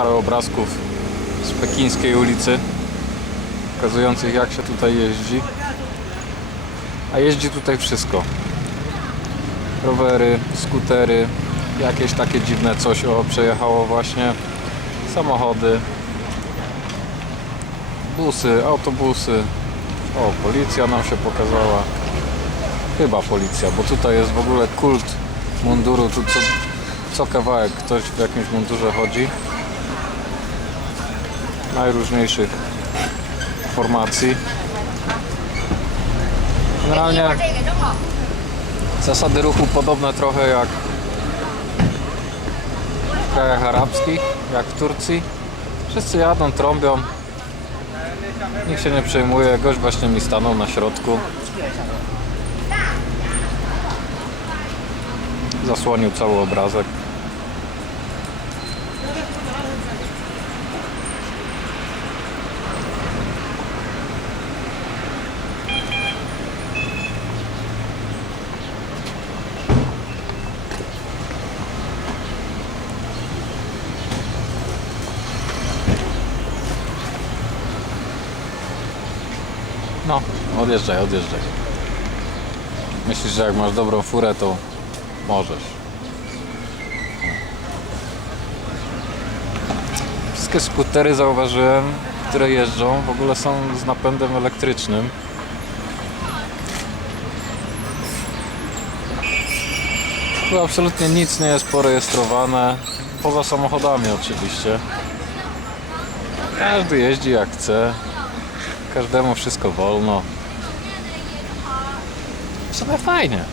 parę obrazków z pekińskiej ulicy pokazujących jak się tutaj jeździ. A jeździ tutaj wszystko. Rowery, skutery, jakieś takie dziwne coś o przejechało właśnie. Samochody, busy, autobusy. O, policja nam się pokazała. Chyba policja, bo tutaj jest w ogóle kult munduru. Tu co, co kawałek ktoś w jakimś mundurze chodzi. Najróżniejszych formacji. Generalnie zasady ruchu podobne trochę jak w krajach arabskich, jak w Turcji. Wszyscy jadą, trąbią. Nikt się nie przejmuje. Gość właśnie mi stanął na środku. Zasłonił cały obrazek. No, odjeżdżaj, odjeżdżaj. Myślisz, że jak masz dobrą furę, to możesz. Wszystkie skutery zauważyłem, które jeżdżą, w ogóle są z napędem elektrycznym. Tu absolutnie nic nie jest porejestrowane, poza samochodami oczywiście. Każdy jeździ jak chce. Każdemu wszystko wolno. W sumie fajnie.